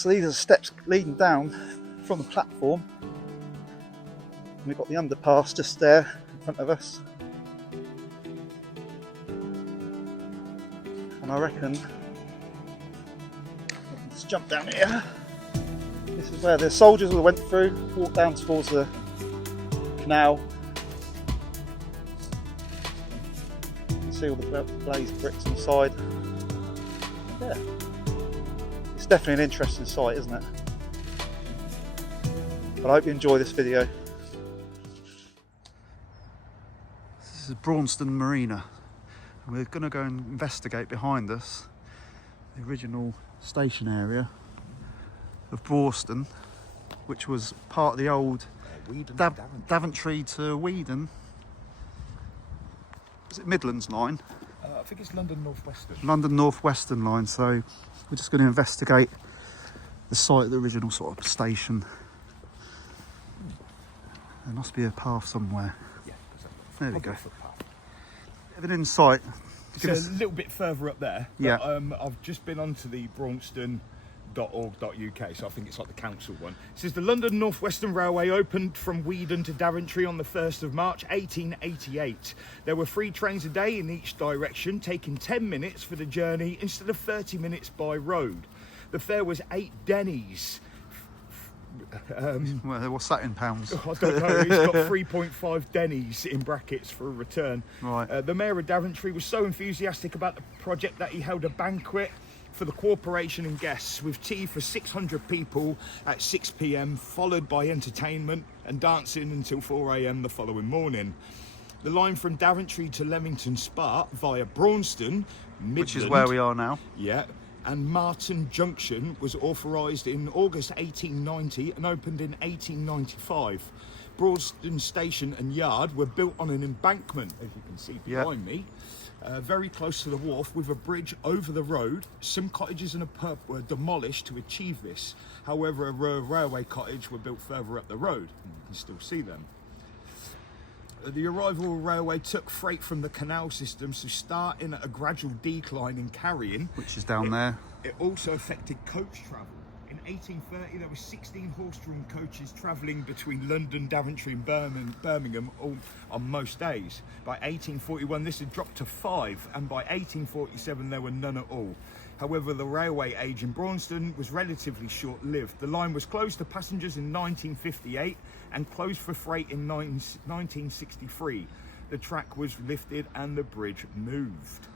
So these are the steps leading down from the platform. And we've got the underpass just there in front of us. And I reckon, let's jump down here. This is where the soldiers all went through, walked down towards the canal. You can see all the glazed bricks on the side. Yeah. It's definitely an interesting sight, isn't it? But I hope you enjoy this video. This is Braunston Marina. And we're going to go and investigate behind us the original station area of Braunston, which was part of the old Daventry to Weedon. Is it Midlands line? I think it's London North Western. London North Western line. So we're just going to investigate the site of the original sort of station. There must be a path somewhere. Yeah, there we go. Bit of an insight. It's a little bit further up there. Yeah. But, I've just been onto the Braunston.org.uk, so I think it's like the council one. It says the London North Western Railway opened from Weedon to Daventry on the 1st of March 1888. There were 3 trains a day in each direction, taking 10 minutes for the journey instead of 30 minutes by road. The fare was 8 dennies. Well, what's that in pounds? I don't know. It's got 3.5 dennies in brackets for a return. Right. The Mayor of Daventry was so enthusiastic about the project that he held a banquet for the corporation and guests with tea for 600 people at 6 p.m, followed by entertainment and dancing until 4 a.m. the following morning. The line from Daventry to Lemington Spa via Braunston, Midland, which is where we are now. Yeah. And Martin Junction was authorised in August 1890 and opened in 1895. Braunston Station and Yard were built on an embankment, as you can see behind me, very close to the wharf with a bridge over the road. Some cottages and a pub were demolished to achieve this. However, a railway cottage were built further up the road, and you can still see them. The arrival railway took freight from the canal system, so starting at a gradual decline in carrying, which is down there. It also affected coach travel. In 1830, there were 16 horse-drawn coaches travelling between London, Daventry and Birmingham on most days. By 1841, this had dropped to 5, and by 1847, there were none at all. However, the railway age in Braunston was relatively short-lived. The line was closed to passengers in 1958 and closed for freight in 1963. The track was lifted and the bridge moved.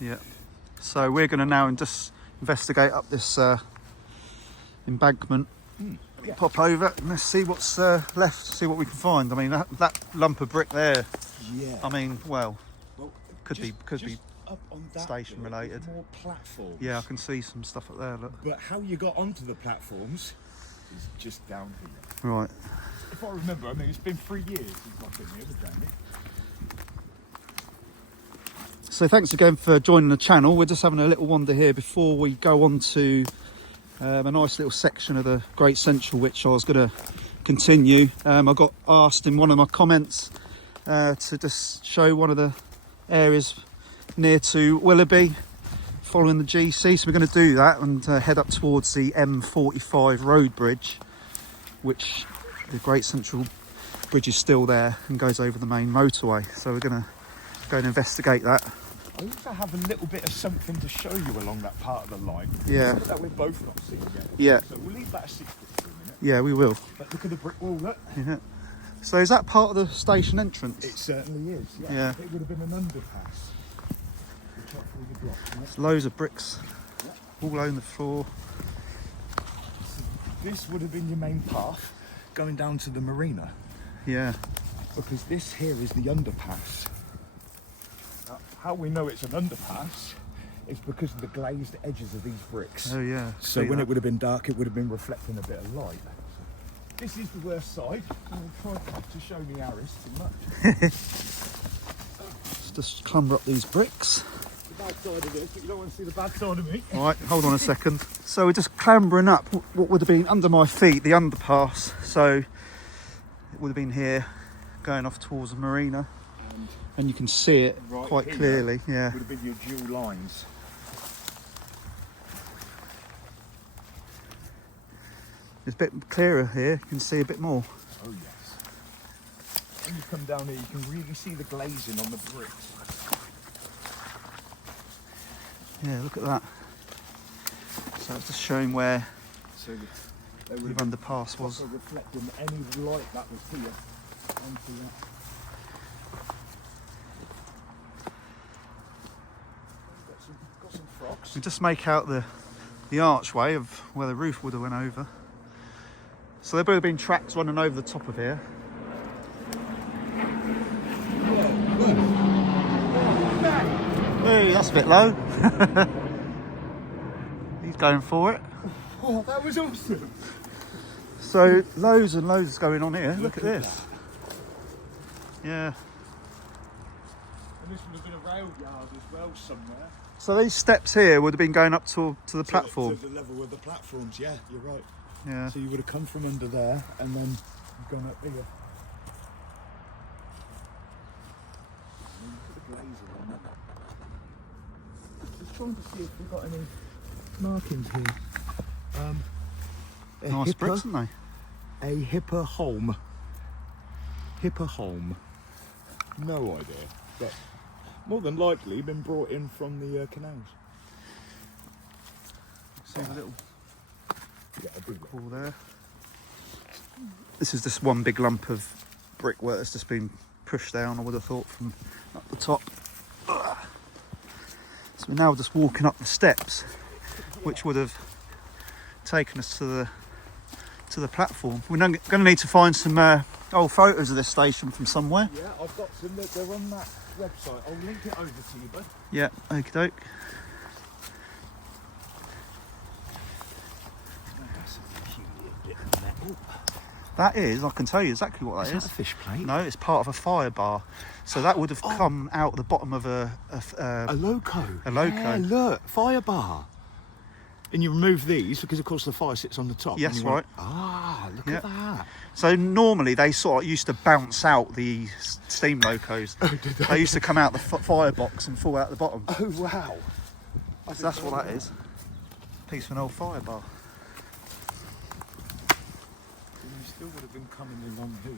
Yeah. So we're going to now just investigate up this embankment. Yeah. Pop over and let's see what's left, see what we can find. I mean, that lump of brick there. Yeah. I mean, well could just be up on that station bit, related. More platforms. Yeah, I can see some stuff up there. Look. But how you got onto the platforms is just down here. Right. If I remember, I mean, it's been 3 years since I've been here, Jamie. So thanks again for joining the channel. We're just having a little wander here before we go on to a nice little section of the Great Central, which I was going to continue. I got asked in one of my comments to just show one of the areas near to Willoughby following the GC, so we're going to do that and head up towards the M45 road bridge, which the Great Central Bridge is still there and goes over the main motorway, so we're going to go and investigate that. I also have a little bit of something to show you along that part of the line. Yeah. That we're both not seeing yet. Yeah. So we'll leave that a secret for a minute. Yeah, we will. But look at the brick wall, look. Yeah. So is that part of the station entrance? It certainly is, yeah. Yeah. It would have been an underpass. We'll chop through the block, right? There's loads of bricks all over the floor. So this would have been your main path going down to the marina. Yeah. Because this here is the underpass. How we know it's an underpass is because of the glazed edges of these bricks. Oh yeah. So when it would have been dark, it would have been reflecting a bit of light. This is the worst side. I'll try not to show me Aris too much. Let's just clamber up these bricks. The bad side of this, but you don't want to see the bad side of me. All right, hold on a second. So we're just clambering up what would have been under my feet, the underpass. So it would have been here, going off towards the marina. And you can see it right quite here clearly, yeah. Would have been your dual lines. It's a bit clearer here. You can see a bit more. Oh yes. When you come down here, you can really see the glazing on the bricks. Yeah, look at that. So it's just showing where So they the were underpass was. also reflecting any light that was here onto that. Got some frogs. You just make out the archway of where the roof would have went over. So there would have been tracks running over the top of here. Hey, that's a bit low. He's going for it. Oh, that was awesome. So loads and loads going on here. Look at this. Yeah. And this would have been a rail yard as well somewhere. So these steps here would have been going up to the platform. To the level of the platforms, yeah, you're right. Yeah. So you would have come from under there and then gone up here. Look at the glazing on that. Just trying to see if we've got any markings here. Nice bricks, aren't they? A Hipperholm. Hipperholm. No idea, but more than likely been brought in from the canals. See the little Yeah, a big hole there. This is just one big lump of brickwork that's just been pushed down, I would have thought, from up the top. Ugh. So we're now just walking up the steps, which would have taken us to the platform. We're going to need to find some old photos of this station from somewhere. Yeah, I've got some. They're on that website. I'll link it over to you, bud. Yeah, okie doke. That's a peculiar bit of metal. That is, I can tell you exactly what that is. Is that a fish plate? No, it's part of a fire bar. So that would have come out the bottom of a loco. A loco. Yeah, look, fire bar. And you remove these because, of course, the fire sits on the top. Yes, and you right. Look at that. So normally they sort of used to bounce out the steam locos. Oh, did they? They used to come out the firebox and fall out the bottom. Oh, wow. So that's what that is. Piece of an old fire bar. You still would have been coming along here.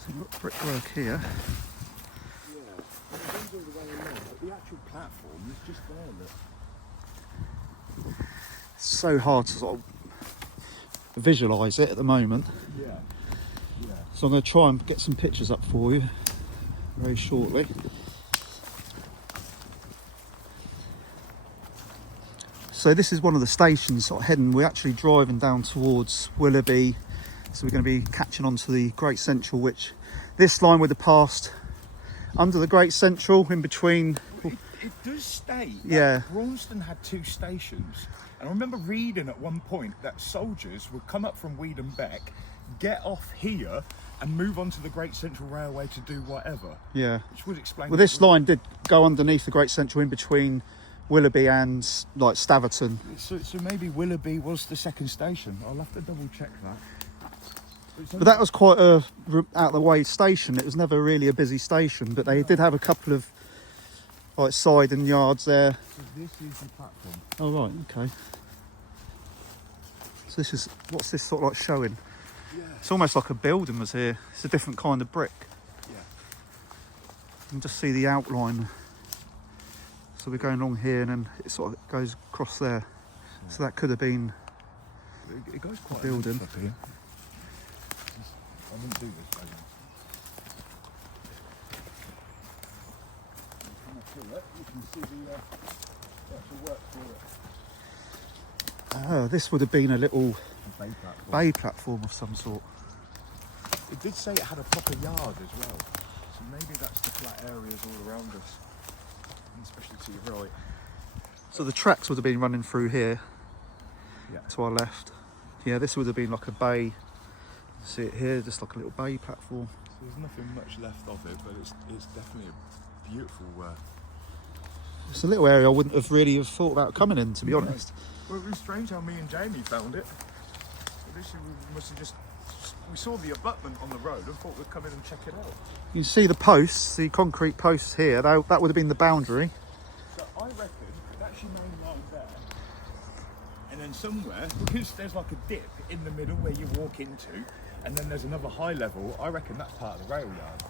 So look, brickwork here. Yeah. It goes all the way along, but the actual platform is just there, look. It's so hard to sort of visualise it at the moment. Yeah. Yeah. So I'm going to try and get some pictures up for you very shortly. So this is one of the stations sort of heading. We're actually driving down towards Willoughby. So we're going to be catching on to the Great Central, which this line would have passed under the Great Central in between. It does state Yeah. that Braunston had two stations. And I remember reading at one point that soldiers would come up from Weedon Beck, get off here and move on to the Great Central Railway to do whatever. Yeah. Which would explain... Well, this line did go underneath the Great Central in between Willoughby and like Staverton. So maybe Willoughby was the second station. I'll have to double check that. But that was quite a out of the way station. It was never really a busy station, but they did have a couple of like side and yards there. So this is the platform. Oh right, okay. So this is, what's this sort of like showing? Yeah. It's almost like a building was here. It's a different kind of brick. Yeah. You can just see the outline. So we're going along here and then it sort of goes across there. So that could have been It goes quite building. a length up here. I wouldn't do this, baby. You can see the actual work for it. This would have been a little Bay platform. bay platform of some sort. It did say it had a proper yard as well. So maybe that's the flat areas all around us. And especially to your right. So the tracks would have been running through here. Yeah. To our left. Yeah, this would have been like a bay. See it here, just like a little bay platform. So there's nothing much left of it, but it's definitely a beautiful It's a little area I wouldn't have really have thought about coming in, to be honest. Well, it was strange how me and Jamie found it. Initially, we must have we saw the abutment on the road and thought we'd come in and check it out. You can see the posts, the concrete posts here. That would have been the boundary. So I reckon that's your main line there. And then somewhere, because there's like a dip in the middle where you walk into, and then there's another high level, I reckon that's part of the rail yard.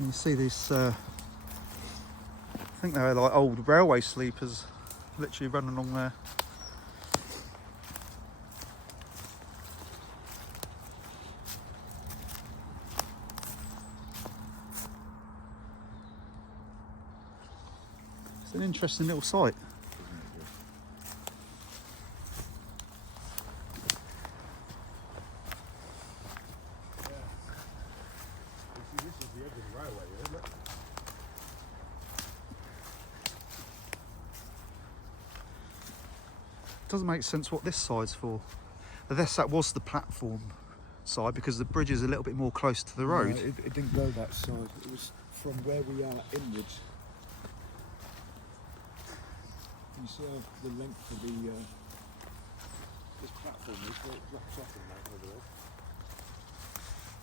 You see this, I think they're like old railway sleepers literally running along there. It's an interesting little site. Doesn't make sense what this side's for. Unless that was the platform side, because the bridge is a little bit more close to the road. No, it didn't go that side. It was from where we are inwards. You see how the length of the this platform is, where it drops off in that over there.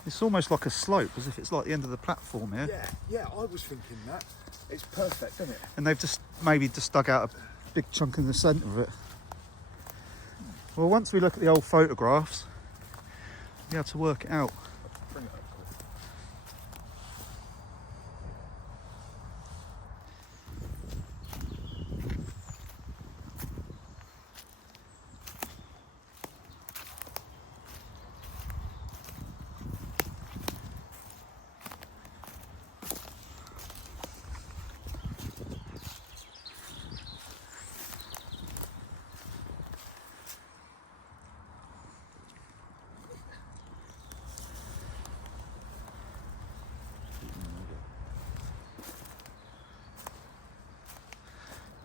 It's almost like a slope, as if it's like the end of the platform here. Yeah, I was thinking that. It's perfect, isn't it? And they've just maybe just dug out a big chunk in the centre of it. Well, once we look at the old photographs, we'll be able to work it out. Bring it up quick.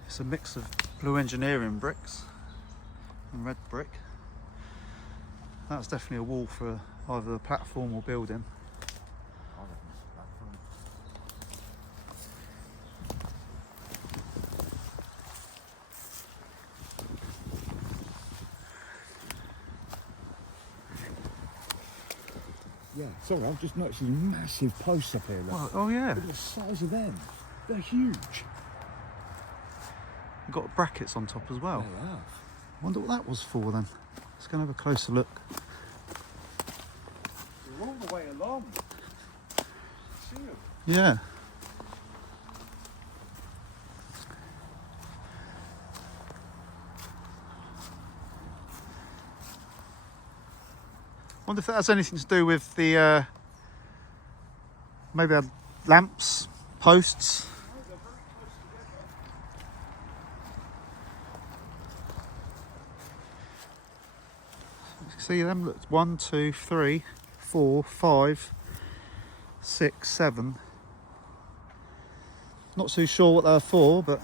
It's a mix of blue engineering bricks and red brick. That's definitely a wall for either a platform or building. I reckon it's a platform. Yeah, sorry, I've just noticed these massive posts up here. Look. Well, oh yeah, Look at the size of them. They're huge. you've got brackets on top as well. They have. I wonder what that was for then. Let's go and have a closer look. They're all the way along. See them? Yeah. Wonder if that has anything to do with the maybe had lamps, posts. See them? Look, 1, 2, 3, 4, 5, 6, 7. Not too sure what they're for, but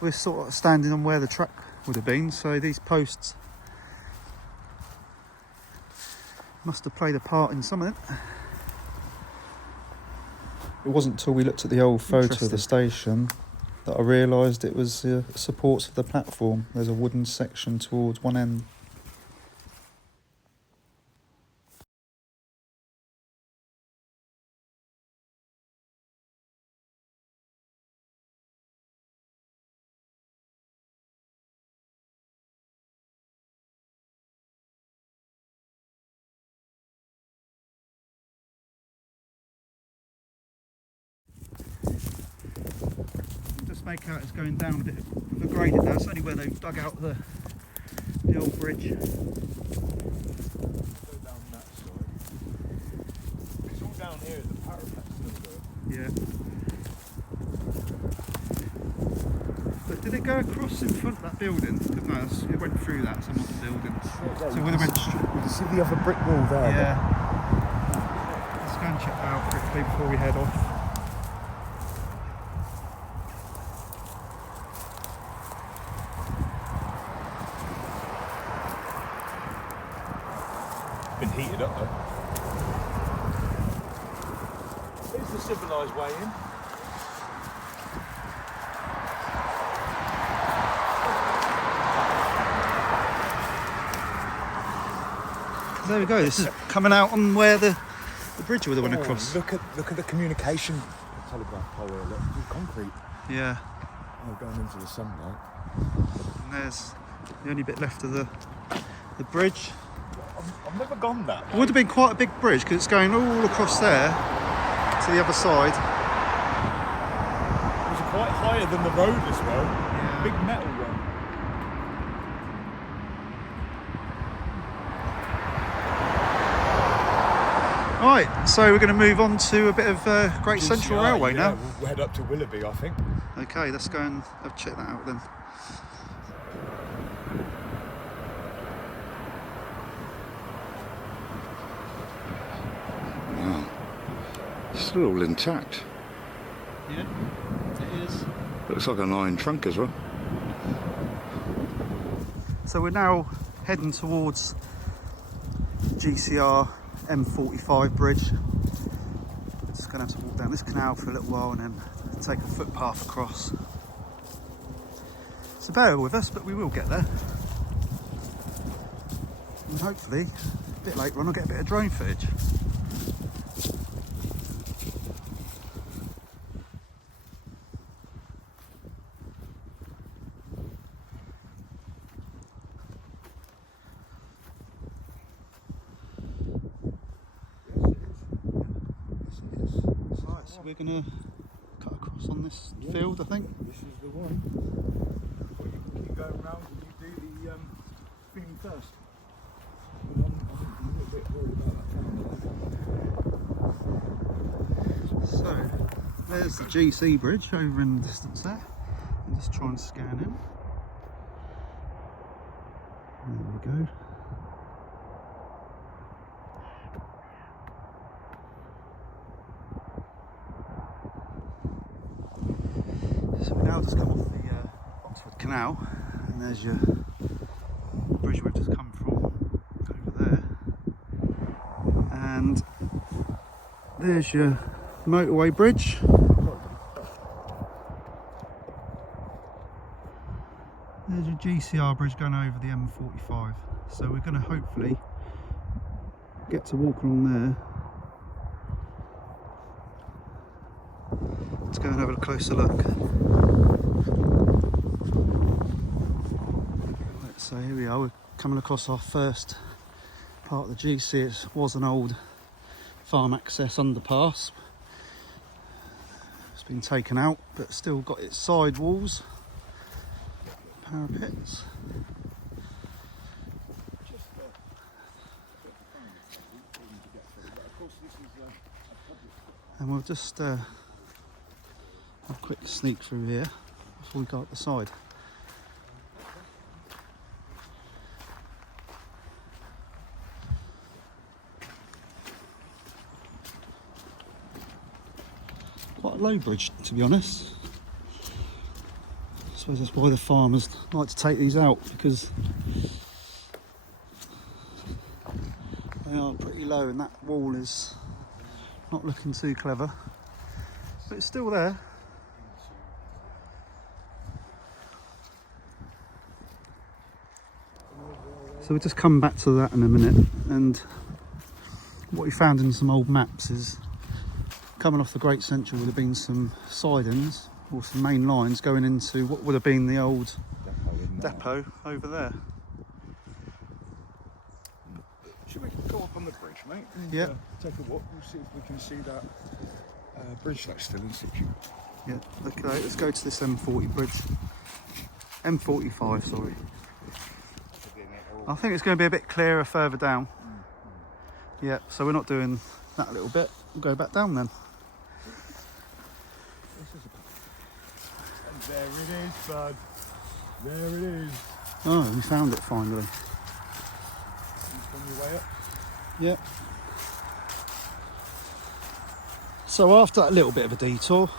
we're sort of standing on where the track would have been, so these posts must have played a part in something. It wasn't until we looked at the old photo of the station that I realised it was supports of the platform. There's a wooden section towards one end. Just make out it's going down a bit of a gradient now. It's only where they've dug out the old bridge. Go down that side. Because all down here, the parapet's still there. Yeah. But did it go across in front of that building? No, it went through that, some of the buildings. So it would have went straight. You can see the other brick wall there. Yeah. Let's go and check that out quickly before we head off. Been heated up though. There's the civilised way in. There we go. This is coming out on where the bridge would have went across. Look at the communication telegraph pole here, look, it's concrete. Yeah. Oh, going into the sunlight. And there's the only bit left of the bridge. I've never gone that It way. would have been quite a big bridge because it's going all across there to the other side. It was quite higher than the road as well. Yeah. Big metal one. Right, so we're going to move on to a bit of Great Central GCR, Railway now. We'll head up to Willoughby, I think. Okay, let's go and check that out then. Wow. Still all intact. Yeah, it is. Looks like an iron trunk as well. So we're now heading towards GCR M45 bridge. We're just going to have to walk down this canal for a little while and then take a footpath across. So bear with us, but we will get there. And hopefully, a bit later on, I'll get a bit of drone footage. Right, so we're going to cut across on this field, I think. This is the one. Well, you can keep going round and you do the thing first. I'm a little bit worried about that. So, there's the GC bridge over in the distance there. I'm just trying to scan in. There we go. So we now just come off the Oxford Canal, and there's your bridge we've just come from, over there. And there's your motorway bridge. There's your GCR bridge going over the M45. So we're going to hopefully get to walk along there. Let's go and have a closer look. So here we are, we're coming across our first part of the GC. It was an old farm access underpass. It's been taken out, but still got its side walls, parapets. And we'll just have a quick sneak through here before we go up the side. Quite a low bridge, to be honest. I suppose that's why the farmers like to take these out, because they are pretty low and that wall is not looking too clever, but it's still there. So we'll just come back to that in a minute, and what we found in some old maps is coming off the Great Central would have been some sidings or some main lines going into what would have been the old depot over there. Should we go up on the bridge, mate? And, Yeah. Take a walk. We'll see if we can see that bridge that's still in situ. Yeah, okay, let's go to this M40 bridge. M45, sorry. I think it's going to be a bit clearer further down. Yeah, so we're not doing that little bit. We'll go back down then. And there it is, bud. There it is. Oh, we found it finally. Just on your way up. Yep. So after that little bit of a detour,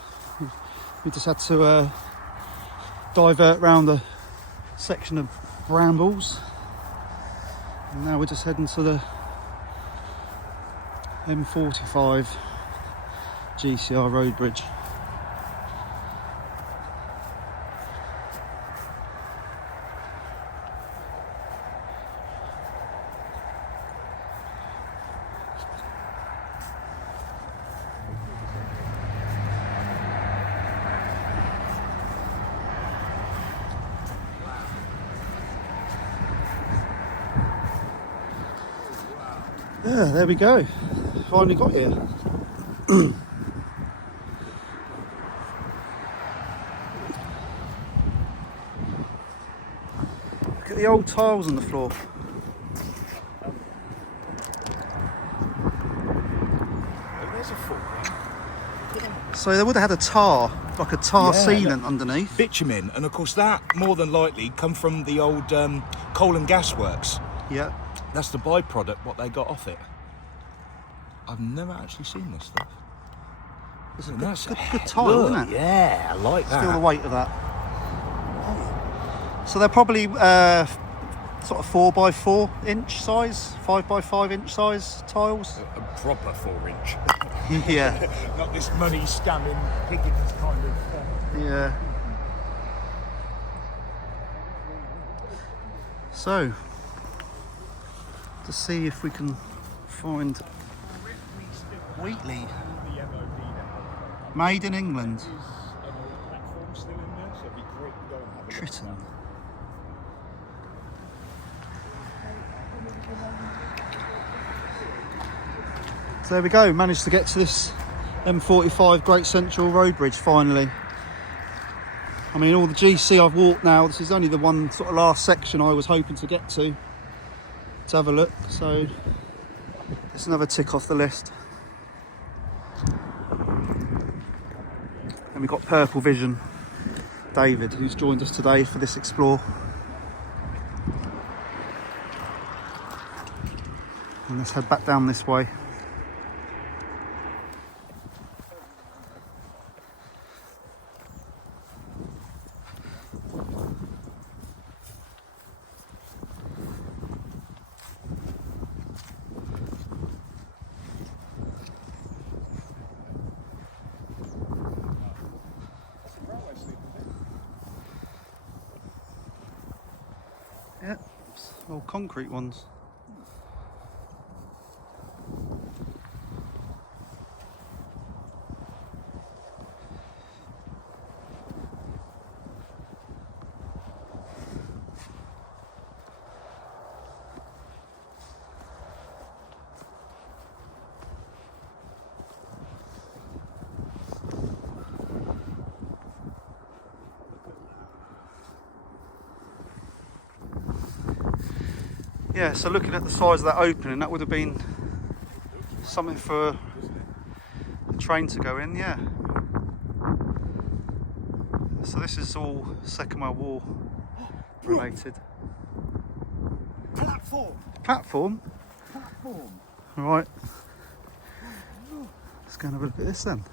we just had to divert round a section of brambles. And now we're just heading to the M45 GCR road bridge. Yeah, there we go. Finally got here. Look at the old tiles on the floor. Oh, there's a foot. So they would have had a tar, like a tar Yeah, sealant underneath. Bitumen, and of course that more than likely come from the old coal and gas works. Yeah. That's the byproduct what they got off it. I've never actually seen this stuff. It's a And good, that's good tile, isn't it? Yeah, I like that. Feel the weight of that. So they're probably sort of 4x4 inch size, 5x5 inch size tiles. A proper 4-inch. Yeah. Not this money scamming, Higgins kind of. Yeah. So, to see if we can find Wheatley, made in England, Triton. So there we go, managed to get to this M45 Great Central Road Bridge finally. I mean, all the GC I've walked now, this is only the one sort of last section I was hoping to get to have a look. So it's another tick off the list. And we've got Purple Vision, David, who's joined us today for this explore. And let's head back down this way. Yeah, all concrete ones. Yeah, so looking at the size of that opening, that would have been something for the train to go in, yeah. So this is all Second World War related. Platform. Platform? Platform. Right. Let's go and have a look at this then.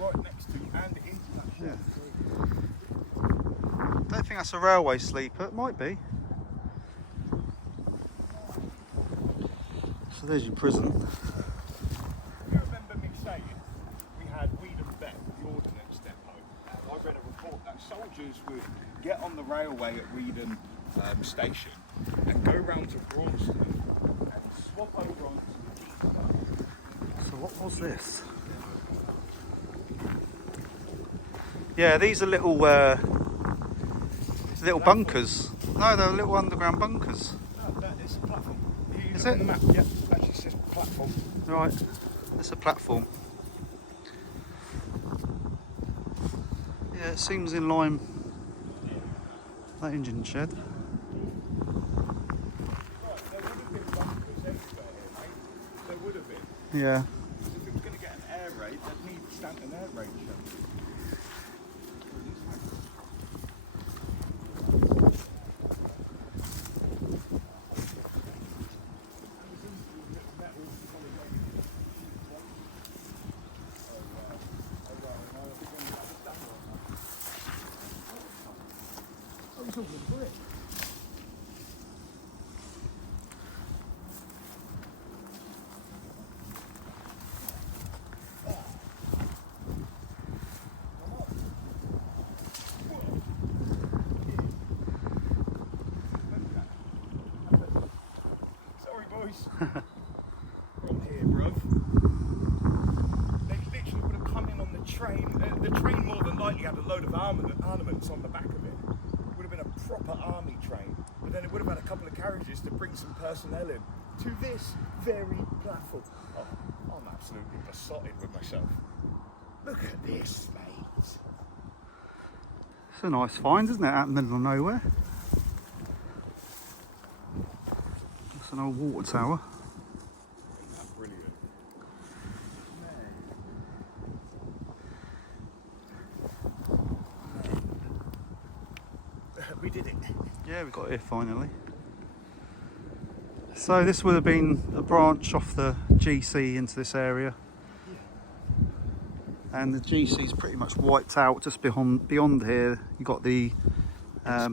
Right next to and into that shed. Yeah. Don't think that's a railway sleeper, it might be. So there's your prison. You remember me saying we had Weedham Beck, the ordnance depot, and I read a report that soldiers would get on the railway at Weedham Station and go round to Braunston and swap over onto the GCR. So what was this? Yeah, these are little bunkers. No, they're little underground bunkers. No, that is a platform. You Is look it? on the map, yep, actually says platform. Right, it's a platform. Yeah, it seems in line. That engine shed. Right, there would have been bunkers everywhere here, mate. There would have been. Yeah. If it was going to get an air raid, they'd need Stanton air raid show. Sorry, boys. From here, bruv. They literally would have come in on the train. The train more than likely likely had a load of armaments on the back of it. It would have been a proper army train, but then it would have had a couple of carriages to bring some personnel in to this very platform. Oh, I'm absolutely besotted with myself. Look at this, mate. It's a nice find, isn't it, out in the middle of nowhere? It's an old water tower. Isn't that brilliant? We did it. Yeah, we got here finally. So this would have been a branch off the GC into this area. And the GC is pretty much wiped out just beyond here. You got the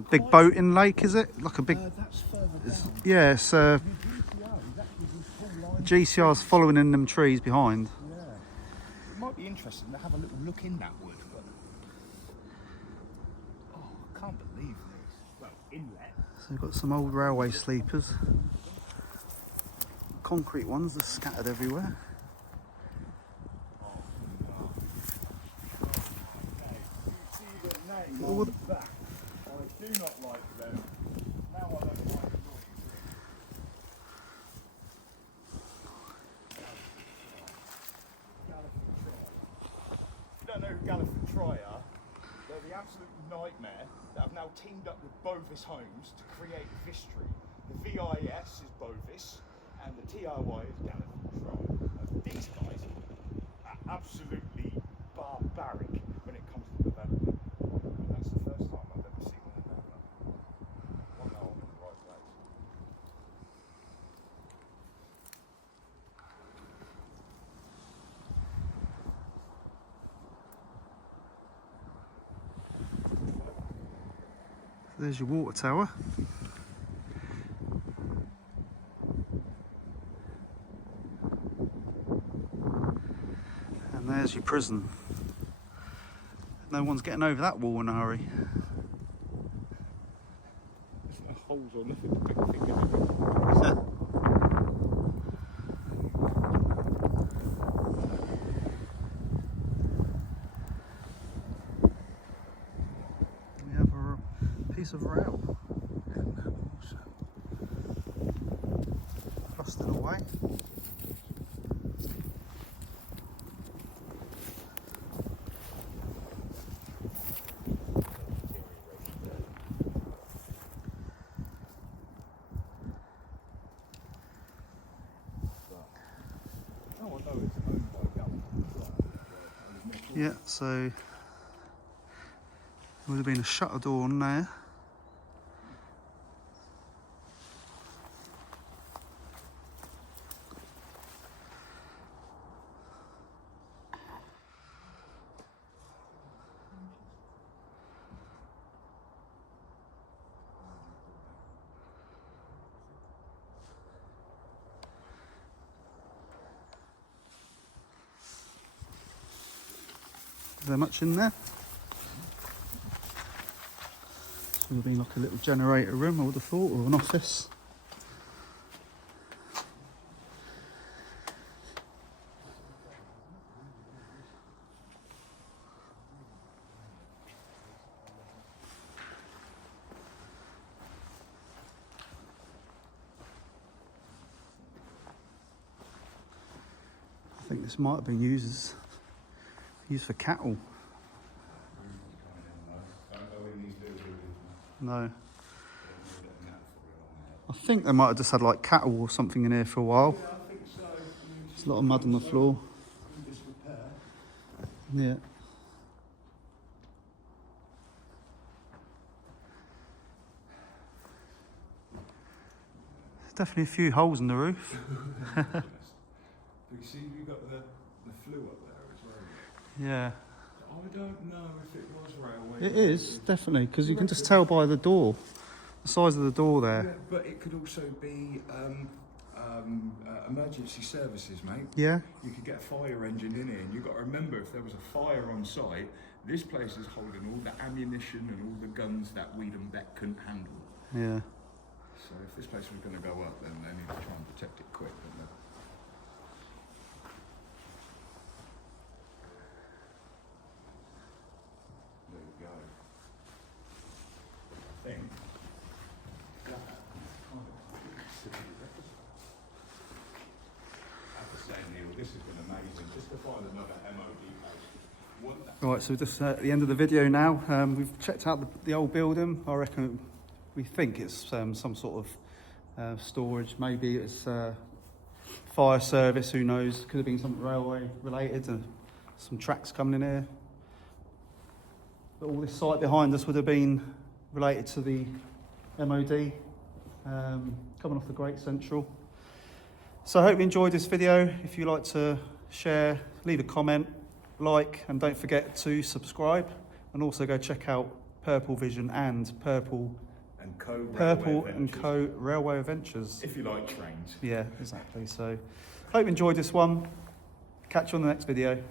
big boating lake, is it? Like a big. That's further down. Yeah, it's GCR's following in them trees behind. Yeah. It might be interesting to have a little look in that wood, but oh, I can't believe this. Well, inlet. So we've got some old railway sleepers. Concrete ones, they're scattered everywhere. On back. I do not like them. Now I don't like the noise. If you don't know who Galliford Try are, they're the absolute nightmare that have now teamed up with Bovis Homes to create Vistry. The VIS is Bovis and the TRY is Galliford Try. These guys are absolutely barbaric when it comes to development. That's the first time I've ever seen them develop. Well, no, I'm in the right place. So there's your water tower. And there's your prison. No one's getting over that wall in a hurry. There's no holes or nothing to pick fingers in. We have a piece of rail. Rusted away. Yeah, so there would have been a shutter door on there. Is there much in there? This would have been like a little generator room, I would have thought, or an office. I think this might have been used for cattle. No. I think they might have just had like cattle or something in here for a while. Yeah, I think so. There's a lot of mud on the floor. Yeah. There's definitely a few holes in the roof. You see, you've got the flue up there as well. Yeah. I don't know if it was railway. It is, definitely, because you can just tell by the door, the size of the door there. Yeah, but it could also be emergency services, mate. Yeah. You could get a fire engine in here, and you've got to remember, if there was a fire on site, this place is holding all the ammunition and all the guns that Weed and Beck couldn't handle. Yeah. So if this place was going to go up, then they need to try and protect it quick, don't they? Right, so we're just at the end of the video now. We've checked out the old building. I reckon, we think it's some sort of storage. Maybe it's fire service, who knows? Could have been something railway related, some tracks coming in here. But all this site behind us would have been related to the MOD, coming off the Great Central. So I hope you enjoyed this video. If you like to share, leave a comment, like, and don't forget to subscribe, and also go check out Purple Vision and Purple and Co Railway Adventures. If you like trains. Yeah, exactly. So hope you enjoyed this one. Catch you on the next video.